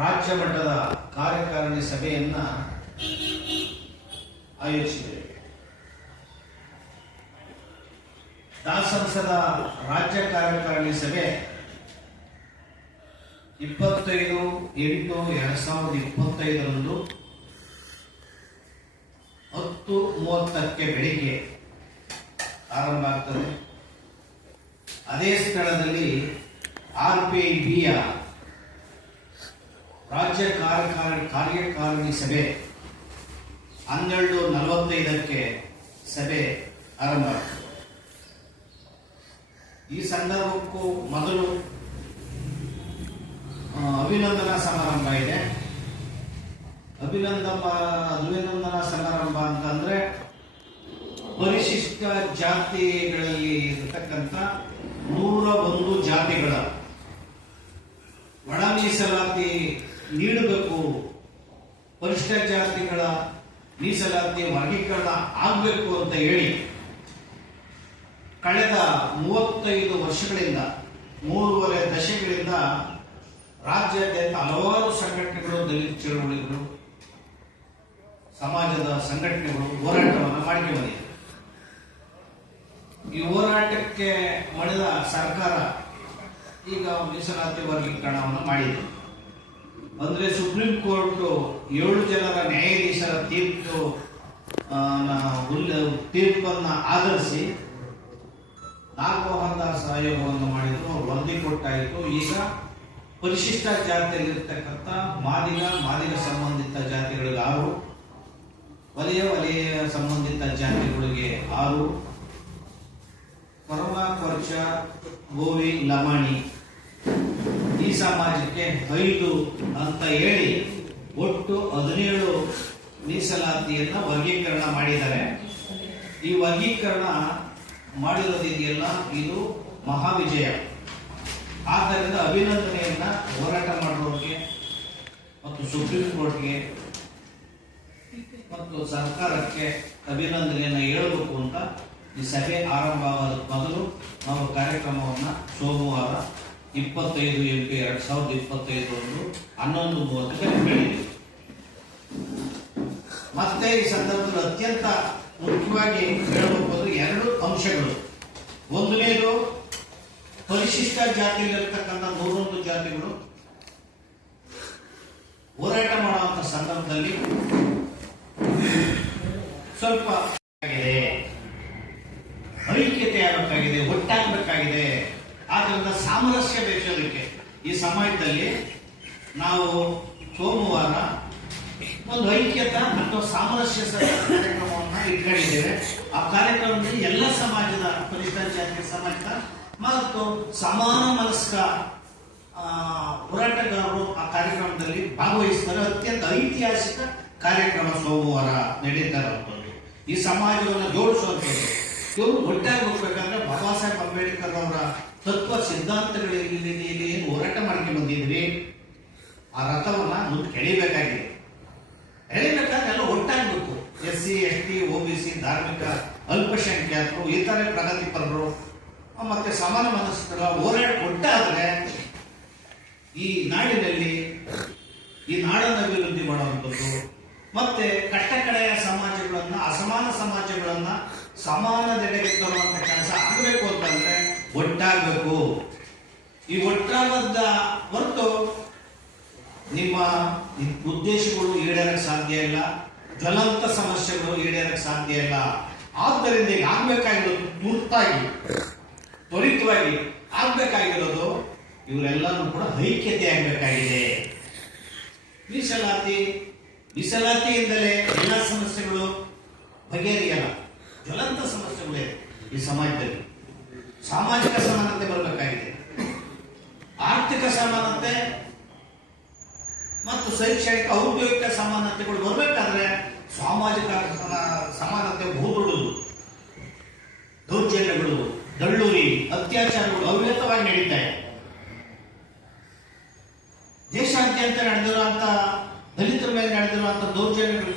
ರಾಜ್ಯ ಮಟ್ಟದ ಕಾರ್ಯಕಾರಿಣಿ ಸಭೆಯನ್ನ ಆಯೋಜಿಸಿದೆ. ಸಂಸದ ರಾಜ್ಯ ಕಾರ್ಯಕಾರಿಣಿ ಸಭೆ 25/8/2025 10:30 ಬೆಳಿಗ್ಗೆ ಆರಂಭ ಆಗ್ತದೆ. ಅದೇ ಸ್ಥಳದಲ್ಲಿ RPIB ರಾಜ್ಯ ಕಾರ್ಯಕಾರಿಣಿ ಸಭೆ 12:45 ಸಭೆ ಆರಂಭ ಆಗ್ತದೆ. ಈ ಸಂದರ್ಭಕ್ಕೂ ಮೊದಲು ಅಭಿನಂದನಾ ಸಮಾರಂಭ ಇದೆ. ಅಭಿನಂದನಾ ಸಮಾರಂಭ ಅಂತಂದ್ರೆ ಪರಿಶಿಷ್ಟ ಜಾತಿಗಳಲ್ಲಿ ಇರತಕ್ಕಂಥ 101 ಜಾತಿಗಳ ಒಳ ಮೀಸಲಾತಿ ನೀಡಬೇಕು, ಪರಿಶಿಷ್ಟ ಜಾತಿಗಳ ಮೀಸಲಾತಿ ವರ್ಗೀಕರಣ ಆಗಬೇಕು ಅಂತ ಹೇಳಿ ಕಳೆದ 35 ವರ್ಷಗಳಿಂದ 3.5 ದಶಕಗಳಿಂದ ರಾಜ್ಯಾದ್ಯಂತ ಹಲವಾರು ಸಂಘಟನೆಗಳು, ದಲಿತ ಚಳವಳಿಗಳು, ಸಮಾಜದ ಸಂಘಟನೆಗಳು ಹೋರಾಟವನ್ನು ಮಾಡಿಕೊಂಡು ಬಂದಿದೆ. ಈ ಹೋರಾಟಕ್ಕೆ ಮಾಡಿದ ಸರ್ಕಾರ ಈಗ ಮೀಸಲಾತಿ ವರ್ಗೀಕರಣವನ್ನು ಮಾಡಿದೆ. ಅಂದ್ರೆ ಸುಪ್ರೀಂ ಕೋರ್ಟ್ 7 ಜನರ ನ್ಯಾಯಾಧೀಶರ ತೀರ್ಪನ್ನ ಆಧರಿಸಿ 4 ಹಂತದ ಆಯೋಗವನ್ನು ಮಾಡಿದ್ರು, ವರದಿ ಕೊಟ್ಟಾಯಿತು. ಈಗ ಪರಿಶಿಷ್ಟ ಜಾತಿಯಲ್ಲಿರ್ತಕ್ಕಂಥ ಮಾದಿಗ ಸಂಬಂಧಿತ ಜಾತಿಗಳಿಗೆ 6, ವಲಯ ಸಂಬಂಧಿತ ಜಾತಿಗಳಿಗೆ 6, ಕೊರಮ, ಕೊರ್ಚ, ಗೋವಿ, ಲಮಾಣಿ ಈ ಸಮಾಜಕ್ಕೆ 5 ಅಂತ ಹೇಳಿ ಒಟ್ಟು 17 ಮೀಸಲಾತಿಯನ್ನ ವರ್ಗೀಕರಣ ಮಾಡಿದ್ದಾರೆ. ಈ ವರ್ಗೀಕರಣ ಮಾಡಿರೋದಿದೆಯಲ್ಲ, ಇದು ಮಹಾವಿಜಯ. ಆದ್ದರಿಂದ ಅಭಿನಂದನೆಯನ್ನ ಹೋರಾಟ ಮಾಡುವವರಿಗೆ ಮತ್ತು ಸುಪ್ರೀಂ ಕೋರ್ಟ್ಗೆ ಮತ್ತು ಸರ್ಕಾರಕ್ಕೆ ಅಭಿನಂದನೆಯನ್ನ ಹೇಳಬೇಕು ಅಂತ ಈ ಸಭೆ ಆರಂಭ ಆಗೋದಕ್ಕೆ ಮೊದಲು ನಾವು ಕಾರ್ಯಕ್ರಮವನ್ನ ಸೋಮವಾರ 25/8/2025 11:30 ಹೇಳಿದ್ದೀವಿ. ಮತ್ತೆ ಈ ಸಂದರ್ಭದಲ್ಲಿ ಅತ್ಯಂತ ಮುಖ್ಯವಾಗಿ ಹೇಳಬೇಕು ಅಂದ್ರೆ 2 ಅಂಶಗಳು. ಒಂದನೇದು ಪರಿಶಿಷ್ಟ ಜಾತಿಯಲ್ಲಿರ್ತಕ್ಕಂಥ 101 ಜಾತಿಗಳು ಹೋರಾಟ ಮಾಡುವಂತ ಸಂದರ್ಭದಲ್ಲಿ ಸ್ವಲ್ಪ ಐಕ್ಯತೆ ಆಗಬೇಕಾಗಿದೆ, ಒಟ್ಟಾಗಬೇಕಾಗಿದೆ. ಆದ್ದರಿಂದ ಸಾಮರಸ್ಯ ಬೇಸೋದಕ್ಕೆ ಈ ಸಮಾಜದಲ್ಲಿ ನಾವು ಸೋಮವಾರ ಒಂದು ಐಕ್ಯತೆ ಮತ್ತು ಸಾಮರಸ್ಯ ಕಾರ್ಯಕ್ರಮವನ್ನು ಇಟ್ಕೊಂಡಿದ್ದೇವೆ. ಆ ಕಾರ್ಯಕ್ರಮದಲ್ಲಿ ಎಲ್ಲ ಸಮಾಜದ ಪರಿಶಿಷ್ಟ ಜಾತಿಯ ಸಮಾಜದ ಮತ್ತು ಸಮಾನ ಮನಸ್ಕ ಹೋರಾಟಗಾರರು ಆ ಕಾರ್ಯಕ್ರಮದಲ್ಲಿ ಭಾಗವಹಿಸ್ತಾರೆ. ಅತ್ಯಂತ ಐತಿಹಾಸಿಕ ಕಾರ್ಯಕ್ರಮ ಸೋಮವಾರ ನಡೀತಾ ಇರುವಂಥದ್ದು. ಈ ಸಮಾಜವನ್ನು ಜೋಡಿಸುವಂಥದ್ದು. ಇವರು ಒಟ್ಟಾಗಿ ಹೋಗ್ಬೇಕಂದ್ರೆ ಬಾಬಾ ಸಾಹೇಬ್ ಅಂಬೇಡ್ಕರ್ ಅವರ ತತ್ವ ಸಿದ್ಧಾಂತಗಳಲ್ಲಿ ಏನು ಹೋರಾಟ ಮಾಡ್ಕೊಂಡು ಬಂದಿದ್ವಿ, ಆ ರಥವನ್ನ ಮುಂದೆ ಎಳಿಬೇಕಾಗಿದೆ. ಎಳಿಬೇಕಾದ್ರೆ ಎಲ್ಲ ಒಟ್ಟಾಗಬೇಕು. SC, ST, OBC, ಧಾರ್ಮಿಕ ಅಲ್ಪಸಂಖ್ಯಾತರು, ಇತರೆ ಪ್ರಗತಿಪರರು ಮತ್ತೆ ಸಮಾನ ಮನಸ್ಕರ ಹೋರಾಟ ಒಟ್ಟಾದ್ರೆ ಈ ನಾಡಿನಲ್ಲಿ ಈ ನಾಡನ್ನು ಅಭಿವೃದ್ಧಿ ಮಾಡುವಂಥದ್ದು ಮತ್ತೆ ಕಟ್ಟಕಡೆಯ ಸಮಾಜಗಳನ್ನ, ಅಸಮಾನ ಸಮಾಜಗಳನ್ನ ಸಮಾನದೆಡೆಗೆ ತರುವಂತ ಕೆಲಸ ಆಗಬೇಕು ಅಂತಂದ್ರೆ ಒಟ್ಟಾಗಬೇಕು. ಈ ಒಟ್ಟಾಗದ ಹೊರತು ನಿಮ್ಮ ಉದ್ದೇಶಗಳು ಈಡೇರಕ್ಕೆ ಸಾಧ್ಯ ಇಲ್ಲ, ಜ್ವಲಂತ ಸಮಸ್ಯೆಗಳು ಈಡೇರಕ್ಕೆ ಸಾಧ್ಯ ಇಲ್ಲ. ಆದ್ದರಿಂದ ಈಗ ಆಗ್ಬೇಕಾಗಿರೋದು ತುರ್ತಾಗಿ, ತ್ವರಿತವಾಗಿ ಆಗ್ಬೇಕಾಗಿರೋದು ಇವರೆಲ್ಲರೂ ಕೂಡ ಐಕ್ಯತೆ ಆಗಬೇಕಾಗಿದೆ. ಮೀಸಲಾತಿಯಿಂದಲೇ ಎಲ್ಲ ಸಮಸ್ಯೆಗಳು ಬಗೆಹರಿಯಲ್ಲ. ಜ್ವಲಂತ ಸಮಸ್ಯೆಗಳೇ ಈ ಸಮಾಜದಲ್ಲಿ. ಸಾಮಾಜಿಕ ಸಮಾನತೆ ಬರಬೇಕಾಗಿದೆ, ಆರ್ಥಿಕ ಸಮಾನತೆ ಮತ್ತು ಶೈಕ್ಷಣಿಕ ಔದ್ಯೋಗಿಕ ಸಮಾನತೆಗಳು ಬರಬೇಕಾದ್ರೆ ಸಾಮಾಜಿಕ ಸಮಾನತೆ ಬಹುದೊಡ್ಡದು. ದೌರ್ಜನ್ಯಗಳು, ದಳ್ಳೂರಿ, ಅತ್ಯಾಚಾರಗಳು ಅವಿರತವಾಗಿ ನಡೀತಾ ಇದೆ. ದೇಶಾದ್ಯಂತ ನಡೆದಿರುವಂತಹ ದಲಿತರ ಮೇಲೆ ನಡೆದಿರುವಂತಹ ದೌರ್ಜನ್ಯಗಳು